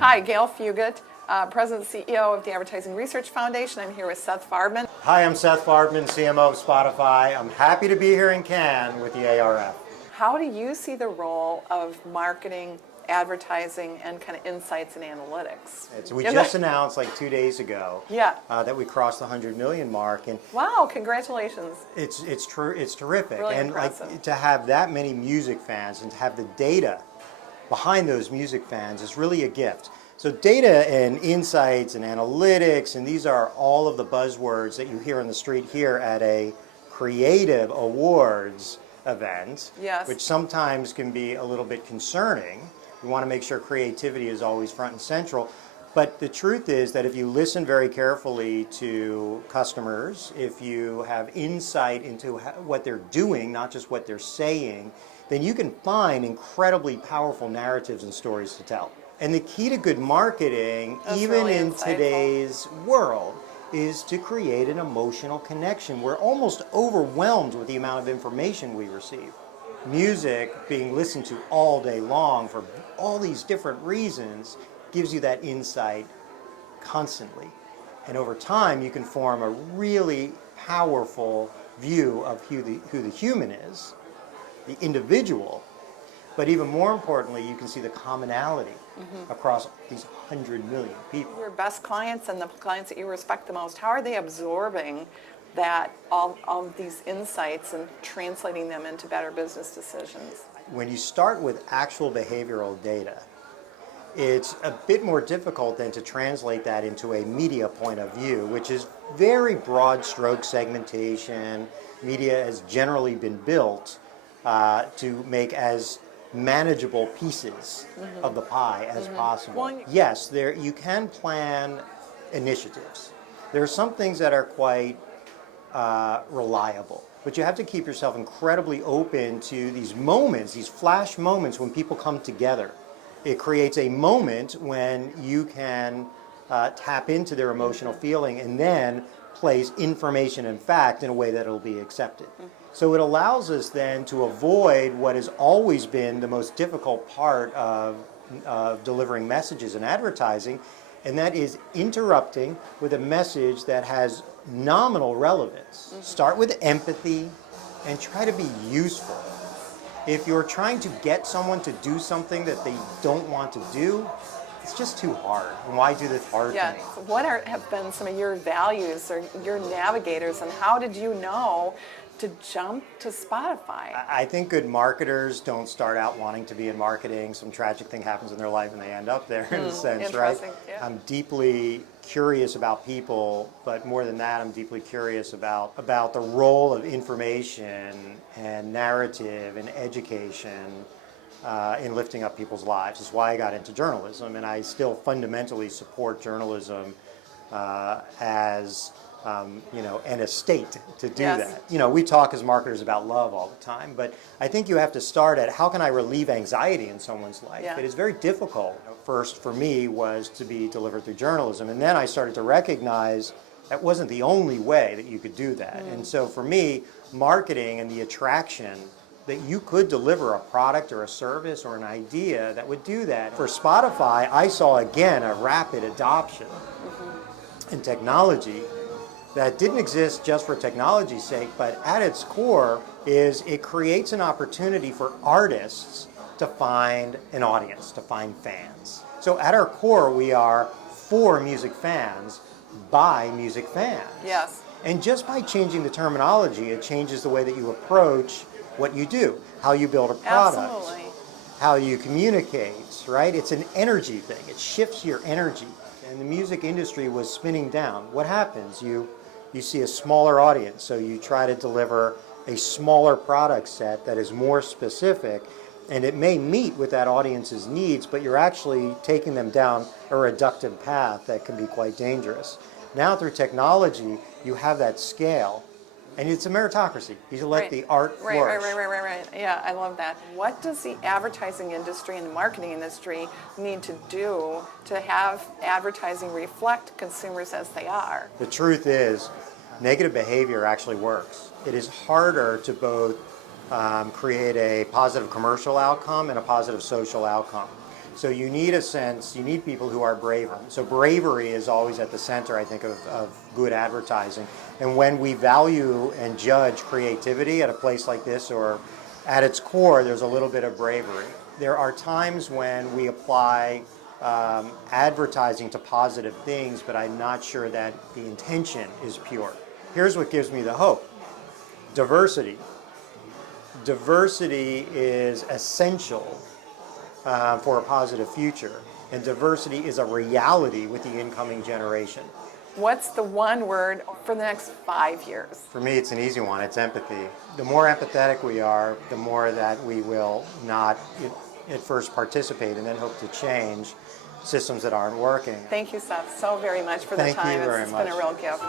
Hi, Gayle Fuguitt, President and CEO of the Advertising Research Foundation. I'm here with Seth Farbman. Hi, I'm Seth Farbman, CMO of Spotify. I'm happy to be here in Cannes with the ARF. How do you see the role of marketing, advertising, and kind of insights and analytics? We just announced like 2 days ago that we crossed the 100 million mark, and wow, congratulations! It's terrific, really and impressive. Like to have that many music fans and to have the data behind those music fans is really a gift. So data and insights and analytics, and these are all of the buzzwords that you hear on the street here at a creative awards event, which sometimes can be a little bit concerning. We want to make sure creativity is always front and central. But the truth is that if you listen very carefully to customers, if you have insight into what they're doing, not just what they're saying, then you can find incredibly powerful narratives and stories to tell. And the key to good marketing, even really in insightful. today's world, is to create an emotional connection. We're almost overwhelmed with the amount of information we receive. Music being listened to all day long for all these different reasons gives you that insight constantly. And over time, you can form a really powerful view of who the human is, the individual, but even more importantly, you can see the commonality across these 100 million people. Your best clients and the clients that you respect the most, how are they absorbing that all of these insights and translating them into better business decisions? When you start with actual behavioral data, it's a bit more difficult than to translate that into a media point of view, which is very broad stroke segmentation. Media has generally been built to make as manageable pieces of the pie as possible. Well, yes, you can plan initiatives. There are some things that are quite reliable, but you have to keep yourself incredibly open to these moments, these flash moments when people come together. It creates a moment when you can tap into their emotional feeling and then place information and fact in a way that it'll be accepted. So it allows us then to avoid what has always been the most difficult part of delivering messages and advertising, and that is interrupting with a message that has nominal relevance. Start with empathy and try to be useful. If you're trying to get someone to do something that they don't want to do, it's just too hard. And why do this hard thing? So what have been some of your values or your navigators, and how did you know to jump to Spotify? I think good marketers don't start out wanting to be in marketing. Some tragic thing happens in their life and they end up there in a sense, right? Yeah. I'm deeply curious about people, but more than that, I'm deeply curious about the role of information and narrative and education in lifting up people's lives. That's why I got into journalism, and I still fundamentally support journalism as an estate to do that. We talk as marketers about love all the time, but I think you have to start at how can I relieve anxiety in someone's life? It is very difficult. First for me was to be delivered through journalism, and then I started to recognize that wasn't the only way that you could do that. And so for me, marketing and the attraction that you could deliver a product or a service or an idea that would do that. For Spotify, I saw again a rapid adoption in technology that didn't exist just for technology's sake, but at its core is it creates an opportunity for artists to find an audience, to find fans. So at our core, we are for music fans, by music fans. Yes. And just by changing the terminology, it changes the way that you approach what you do, how you build a product, Absolutely. how you communicate, right? It's an energy thing. It shifts your energy. And the music industry was spinning down. What happens? You see a smaller audience, so you try to deliver a smaller product set that is more specific, and it may meet with that audience's needs, but you're actually taking them down a reductive path that can be quite dangerous. Now through technology, you have that scale, and it's a meritocracy. You let the art flourish. Right. Yeah, I love that. What does the advertising industry and the marketing industry need to do to have advertising reflect consumers as they are? The truth is, negative behavior actually works. It is harder to both create a positive commercial outcome and a positive social outcome. So you need a sense, you need people who are braver. So bravery is always at the center, I think, of good advertising. And when we value and judge creativity at a place like this, or at its core, there's a little bit of bravery. There are times when we apply advertising to positive things, but I'm not sure that the intention is pure. Here's what gives me the hope. Diversity. Diversity is essential for a positive future, and diversity is a reality with the incoming generation. What's the one word for the next 5 years? For me, it's an easy one. It's empathy. The more empathetic we are, the more that we will not at first participate and then hope to change systems that aren't working. Thank you, Seth, so very much for the Thank time. you very It's much. been a real gift.